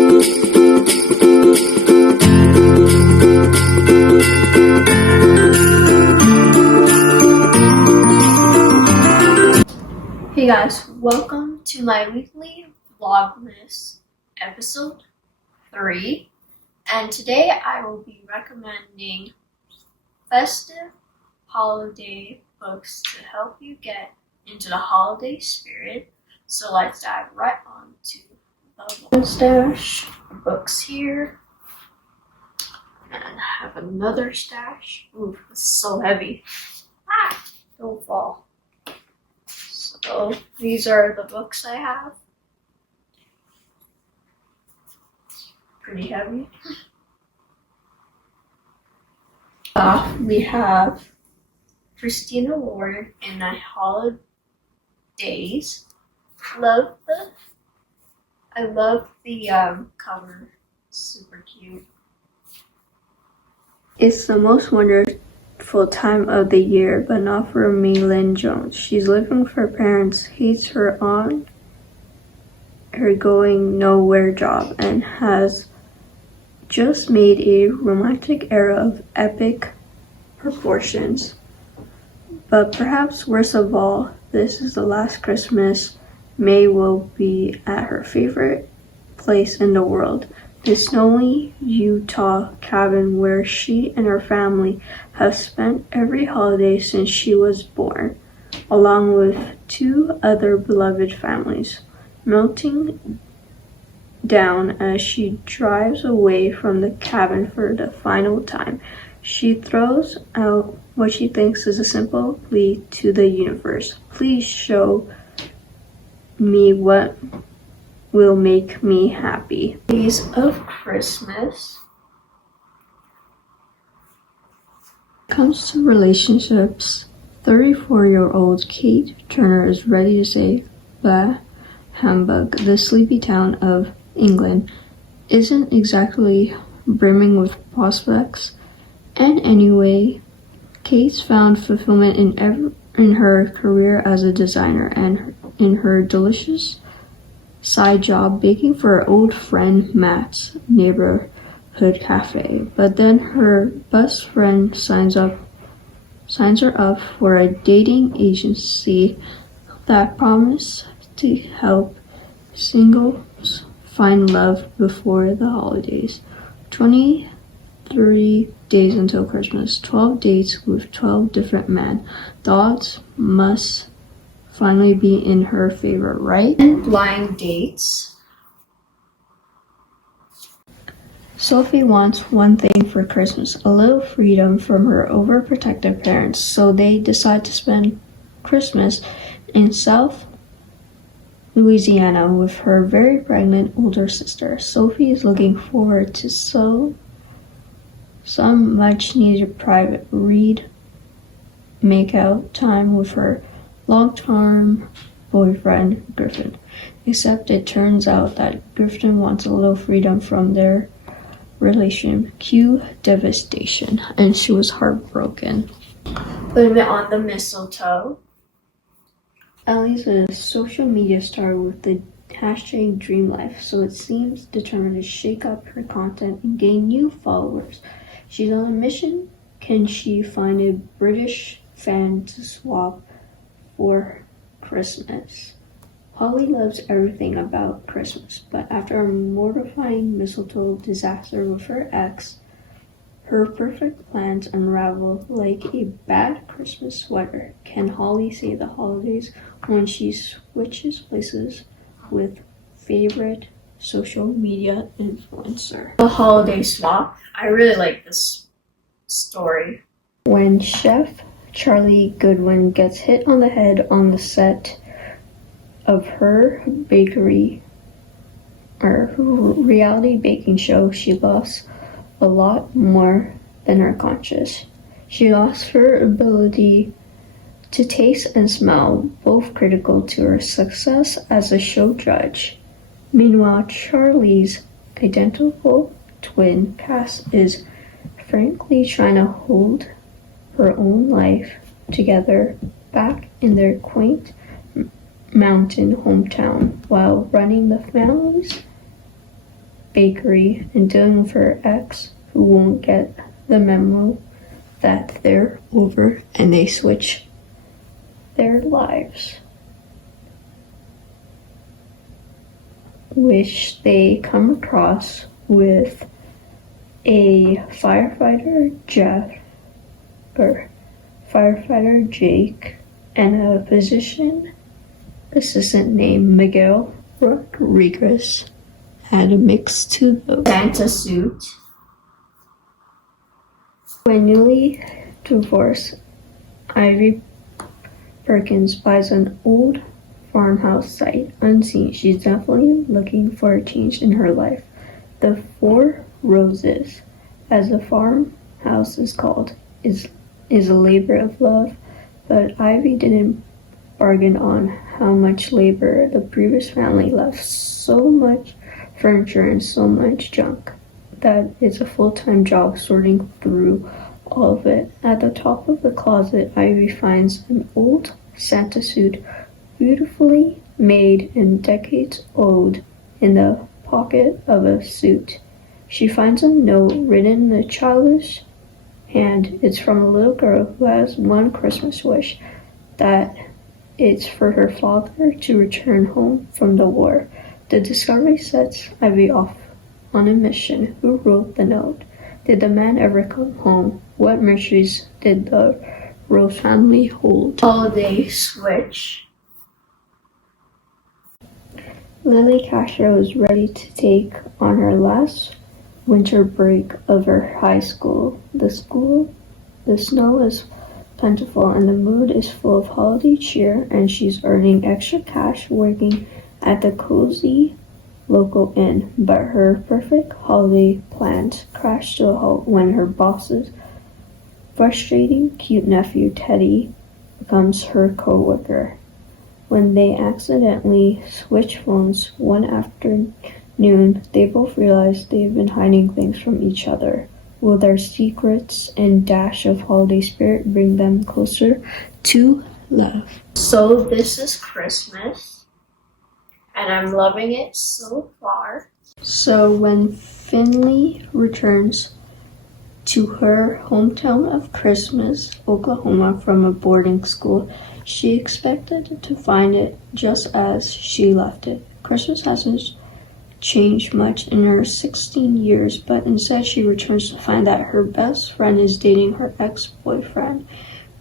Hey guys, welcome to my weekly Vlogmas episode 3, and today I will be recommending festive holiday books to help you get into the holiday spirit. So let's dive right on to the one stash of books here, and I have another stash. Ooh, it's so heavy. Don't fall. So these are the books I have. Pretty heavy. We have Christina Ward in the Holidays. I love the cover. It's super cute. It's the most wonderful time of the year, but not for Maylin Jones. She's living with her parents, hates her on her going nowhere job, and has just made a romantic era of epic proportions. But perhaps worst of all, this is the last Christmas May will be at her favorite place in the world, the snowy Utah cabin where she and her family have spent every holiday since she was born, along with 2 other beloved families. Melting down as she drives away from the cabin for the final time, she throws out what she thinks is a simple plea to the universe. Please show me what will make me happy. Days of Christmas. When it comes to relationships, 34-year-old Kate Turner is ready to say, "Bah, Hamburg, the sleepy town of England, isn't exactly brimming with prospects." And anyway, Kate's found fulfillment in her career as a designer and in her delicious side job baking for her old friend Matt's neighborhood cafe. But then her best friend signs her up for a dating agency that promised to help singles find love before the holidays. 23 days until Christmas, 12 dates with 12 different men. The odds must finally be in her favor, right? Blind dates. Sophie wants one thing for Christmas, a little freedom from her overprotective parents, so they decide to spend Christmas in South Louisiana with her very pregnant older sister. Sophie is looking forward to some much-needed private make-out time with her long-term boyfriend, Griffin. Except it turns out that Griffin wants a little freedom from their relation. Cue devastation. And she was heartbroken. Putting it on the mistletoe. Ellie's a social media star with the hashtag #DreamLife, so it seems determined to shake up her content and gain new followers. She's on a mission. Can she find a British fan to swap for Christmas? Holly loves everything about Christmas, but after a mortifying mistletoe disaster with her ex, her perfect plans unravel like a bad Christmas sweater. Can Holly save the holidays when she switches places with favorite social media influencer? The holiday swap. I really like this story. When Chef Charlie Goodwin gets hit on the head on the set of her reality baking show, she lost a lot more than her conscience. She lost her ability to taste and smell, both critical to her success as a show judge. Meanwhile, Charlie's identical twin, Cass, is frankly trying to hold her own life together back in their quaint mountain hometown while running the family's bakery and dealing with her ex, who won't get the memo that they're over, and they switch their lives. Which they come across with a firefighter Jake, and a physician assistant named Miguel Rodriguez had mixed to the Santa suit. When newly divorced, Ivy Perkins buys an old farmhouse site unseen. She's definitely looking for a change in her life. The Four Roses, as the farmhouse is called, is a labor of love, but Ivy didn't bargain on how much labor the previous family left. So much furniture and so much junk that it's a full-time job sorting through all of it. At the top of the closet, Ivy finds an old Santa suit, beautifully made and decades old, in the pocket of a suit. She finds a note written in a childish hand. It's from a little girl who has one Christmas wish, that it's for her father to return home from the war. The discovery sets Ivy off on a mission. Who wrote the note? Did the man ever come home? What mysteries did the Rose family hold? Holiday switch. Lily Castro is ready to take on her last winter break of her high school. The snow is plentiful and the mood is full of holiday cheer, and she's earning extra cash working at the cozy local inn. But her perfect holiday plans crash to a halt when her boss's frustrating cute nephew Teddy becomes her co-worker. When they accidentally switch phones one afternoon, they both realize they've been hiding things from each other. Will their secrets and dash of holiday spirit bring them closer to love? So this is Christmas, and I'm loving it so far. So when Finley returns to her hometown of Christmas, Oklahoma, from a boarding school, she expected to find it just as she left it. Christmas hasn't changed much in her 16 years, but instead she returns to find that her best friend is dating her ex-boyfriend,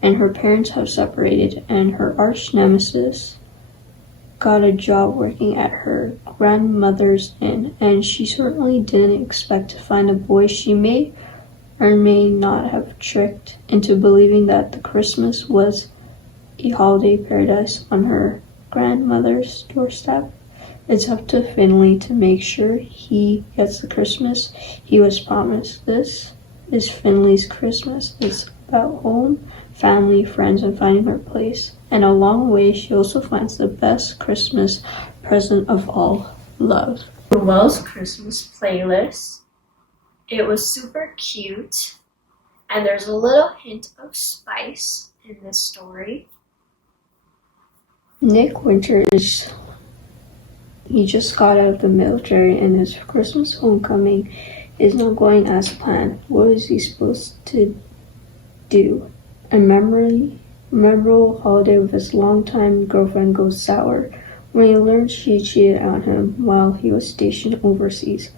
and her parents have separated, and her arch nemesis got a job working at her grandmother's inn, and she certainly didn't expect to find a boy she may or may not have tricked into believing that the Christmas was a holiday paradise on her grandmother's doorstep. It's up to Finley to make sure he gets the Christmas he was promised. This is Finley's Christmas. It's about home, family, friends, and finding her place. And along the way, she also finds the best Christmas present of all, love. Noelle's Christmas playlist. It was super cute, and there's a little hint of spice in this story. Nick Winters, he just got out of the military, and his Christmas homecoming is not going as planned. What is he supposed to do? A memorable holiday with his longtime girlfriend goes sour when he learns she cheated on him while he was stationed overseas.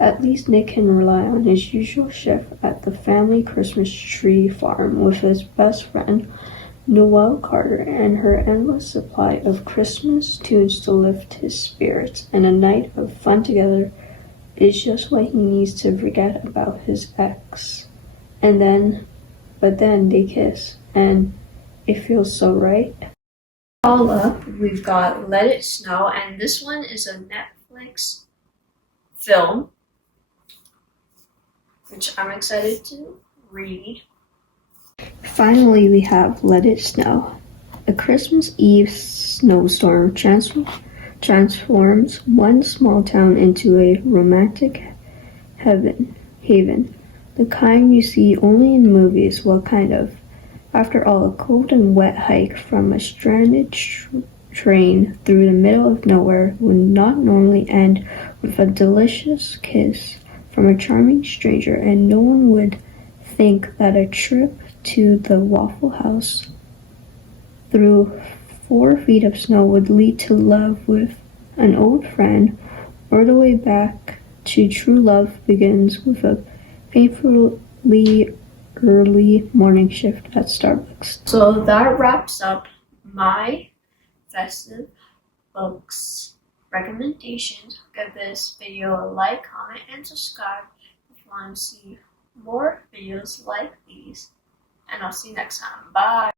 At least Nick can rely on his usual chef at the family Christmas tree farm with his best friend, Noelle Carter, and her endless supply of Christmas tunes to lift his spirits. And a night of fun together is just what he needs to forget about his ex. But then they kiss, and it feels so right. All up, we've got Let It Snow, and this one is a Netflix film, which I'm excited to read. Finally, we have Let It Snow. A Christmas Eve snowstorm transforms one small town into a romantic haven. The kind you see only in movies. What kind of? After all, a cold and wet hike from a stranded train through the middle of nowhere would not normally end with a delicious kiss from a charming stranger, and no one would think that a trip to the Waffle House through 4 feet of snow would lead to love with an old friend, or the way back to true love begins with a painfully early morning shift at Starbucks. So that wraps up my festive books recommendations. Give this video a like, comment, and subscribe if you want to see more videos like these. And I'll see you next time. Bye!